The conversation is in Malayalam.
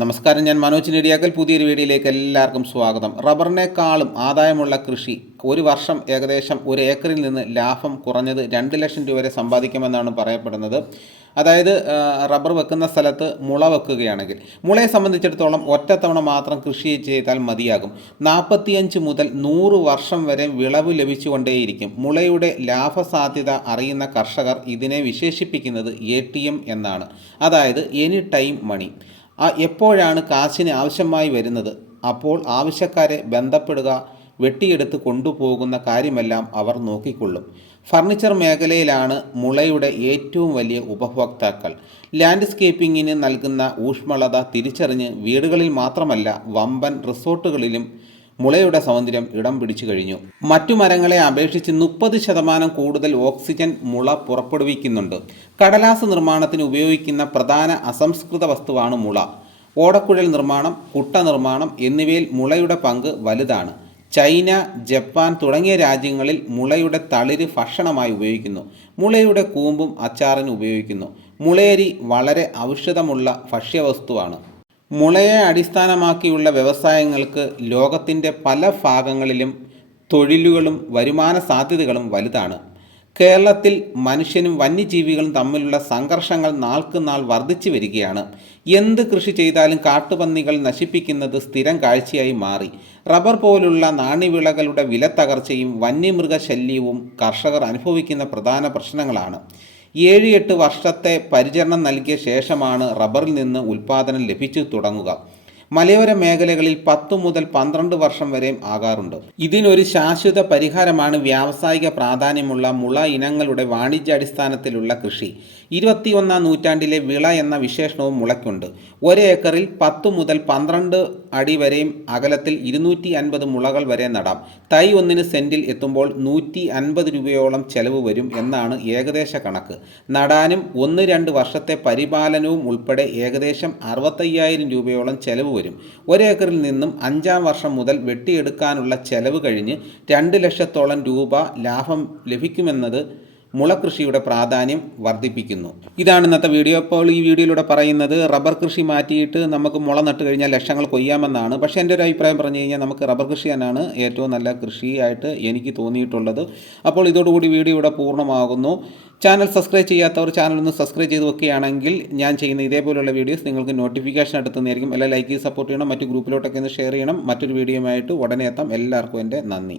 നമസ്കാരം ഞാൻ മനോജ് നെടിയാക്കൽ. പുതിയൊരു വീഡിയോയിലേക്ക് എല്ലാവർക്കും സ്വാഗതം. റബ്ബറിനേക്കാളും ആദായമുള്ള കൃഷി ഒരു വർഷം ഏകദേശം ഒരു ഏക്കറിൽ നിന്ന് ലാഭം കുറഞ്ഞത് രണ്ട് ലക്ഷം രൂപ വരെ സമ്പാദിക്കുമെന്നാണ് പറയപ്പെടുന്നത്. അതായത് റബ്ബർ വെക്കുന്ന സ്ഥലത്ത് മുള വെക്കുകയാണെങ്കിൽ മുളയെ സംബന്ധിച്ചിടത്തോളം ഒറ്റത്തവണ മാത്രം കൃഷി ചെയ്താൽ മതിയാകും. നാൽപ്പത്തിയഞ്ച് മുതൽ നൂറ് വർഷം വരെ വിളവ് ലഭിച്ചുകൊണ്ടേയിരിക്കും. മുളയുടെ ലാഭസാധ്യത അറിയുന്ന കർഷകർ ഇതിനെ വിശേഷിപ്പിക്കുന്നത് എ എന്നാണ്. അതായത് എനി ടൈം മണി എപ്പോഴാണ് കാശിന് ആവശ്യമായി വരുന്നത്? അപ്പോൾ ആവശ്യക്കാരെ ബന്ധപ്പെടുക വെട്ടിയെടുത്ത് കൊണ്ടുപോകുന്ന കാര്യമെല്ലാം അവർ നോക്കിക്കൊള്ളും. ഫർണിച്ചർ മേഖലയിലാണ് മുളയുടെ ഏറ്റവും വലിയ ഉപഭോക്താക്കൾ. ലാൻഡ്സ്കേപ്പിങ്ങിന് നൽകുന്ന ഊഷ്മളത തിരിച്ചറിഞ്ഞ് വീടുകളിൽ മാത്രമല്ല വമ്പൻ റിസോർട്ടുകളിലും മുളയുടെ സൗന്ദര്യം ഇടം പിടിച്ചു കഴിഞ്ഞു. മറ്റു മരങ്ങളെ അപേക്ഷിച്ച് മുപ്പത് ശതമാനം കൂടുതൽ ഓക്സിജൻ മുള പുറപ്പെടുവിക്കുന്നുണ്ട്. കടലാസ് നിർമ്മാണത്തിന് ഉപയോഗിക്കുന്ന പ്രധാന അസംസ്കൃത വസ്തുവാണ് മുള. ഓടക്കുഴൽ നിർമ്മാണം കുട്ട നിർമ്മാണം എന്നിവയിൽ മുളയുടെ പങ്ക് വലുതാണ്. ചൈന ജപ്പാൻ തുടങ്ങിയ രാജ്യങ്ങളിൽ മുളയുടെ തളിര് ഭക്ഷണമായി ഉപയോഗിക്കുന്നു. മുളയുടെ കൂമ്പും അച്ചാറിന് ഉപയോഗിക്കുന്നു. മുളയരി വളരെ ഔഷധമുള്ള ഭക്ഷ്യവസ്തുവാണ്. മുളയെ അടിസ്ഥാനമാക്കിയുള്ള വ്യവസായങ്ങൾക്ക് ലോകത്തിന്റെ പല ഭാഗങ്ങളിലും തൊഴിലുകളും വരുമാന സാധ്യതകളും വലുതാണ്. കേരളത്തിൽ മനുഷ്യനും വന്യജീവികളും തമ്മിലുള്ള സംഘർഷങ്ങൾ നാൾക്ക് നാൾ വർദ്ധിച്ചു വരികയാണ്. എന്ത് കൃഷി ചെയ്താലും കാട്ടുപന്നികൾ നശിപ്പിക്കുന്നത് സ്ഥിരം കാഴ്ചയായി മാറി. റബ്ബർ പോലുള്ള നാണ്യവിളകളുടെ വിലത്തകർച്ചയും വന്യമൃഗശല്യവും കർഷകർ അനുഭവിക്കുന്ന പ്രധാന പ്രശ്നങ്ങളാണ്. ഏഴ് എട്ട് വർഷത്തെ പരിചരണം നൽകിയ ശേഷമാണ് റബ്ബറിൽ നിന്ന് ഉൽപ്പാദനം ലഭിച്ചു തുടങ്ങുക. മലയോര മേഖലകളിൽ പത്തു മുതൽ പന്ത്രണ്ട് വർഷം വരെയും ആകാറുണ്ട്. ഇതിനൊരു ശാശ്വത പരിഹാരമാണ് വ്യാവസായിക പ്രാധാന്യമുള്ള മുള ഇനങ്ങളുടെ വാണിജ്യാടിസ്ഥാനത്തിലുള്ള കൃഷി. ഇരുപത്തിയൊന്നാം നൂറ്റാണ്ടിലെ വിള എന്ന വിശേഷണവും മുളയ്ക്കുണ്ട്. ഒരു ഏക്കറിൽ പത്ത് മുതൽ പന്ത്രണ്ട് അടി വരെയും അകലത്തിൽ ഇരുന്നൂറ്റി അൻപത് മുളകൾ വരെ നടാം. തൈ ഒന്നിന് സെന്റിൽ എത്തുമ്പോൾ നൂറ്റി അൻപത് രൂപയോളം ചെലവ് വരും എന്നാണ് ഏകദേശ കണക്ക്. നടാനും ഒന്ന് രണ്ട് വർഷത്തെ പരിപാലനവും ഉൾപ്പെടെ ഏകദേശം അറുപത്തയ്യായിരം രൂപയോളം ചെലവ് വരും. ഒരേക്കറിൽ നിന്നും അഞ്ചാം വർഷം മുതൽ വെട്ടിയെടുക്കാനുള്ള ചെലവ് കഴിഞ്ഞ് രണ്ട് ലക്ഷത്തോളം രൂപ ലാഭം ലഭിക്കുമെന്നത് മുളകൃഷിയുടെ പ്രാധാന്യം വർദ്ധിപ്പിക്കുന്നു. ഇതാണ് ഇന്നത്തെ വീഡിയോ. അപ്പോൾ ഈ വീഡിയോയിലൂടെ പറയുന്നത് റബ്ബർ കൃഷി മാറ്റിയിട്ട് നമുക്ക് മുള നട്ട് കഴിഞ്ഞാൽ ലക്ഷങ്ങൾ കൊയ്യാമെന്നാണ്. പക്ഷേ എന്റെ ഒരു അഭിപ്രായം പറഞ്ഞു കഴിഞ്ഞാൽ നമുക്ക് റബ്ബർ കൃഷി തന്നെയാണ് ഏറ്റവും നല്ല കൃഷിയായിട്ട് എനിക്ക് തോന്നിയിട്ടുള്ളത്. അപ്പോൾ ഇതോടുകൂടി വീഡിയോ ഇവിടെ പൂർണമാകുന്നു. ചാനൽ സബ്സ്ക്രൈബ് ചെയ്യാത്തവർ ചാനൽ ഒന്ന് സബ്സ്ക്രൈബ് ചെയ്ത് വെക്കുകയാണെങ്കിൽ ഞാൻ ചെയ്യുന്ന ഇതേപോലെയുള്ള വീഡിയോസ് നിങ്ങൾക്ക് നോട്ടിഫിക്കേഷൻ എടുത്തുന്നതായിരിക്കും എല്ലാം ലൈക്ക് സപ്പോർട്ട് ചെയ്യണം. മറ്റു ഗ്രൂപ്പിലോട്ടൊക്കെ ഒന്ന് ഷെയർ ചെയ്യണം. മറ്റൊരു വീഡിയോയുമായിട്ട് ഉടനെ എത്താം. എല്ലാവർക്കും എന്റെ നന്ദി.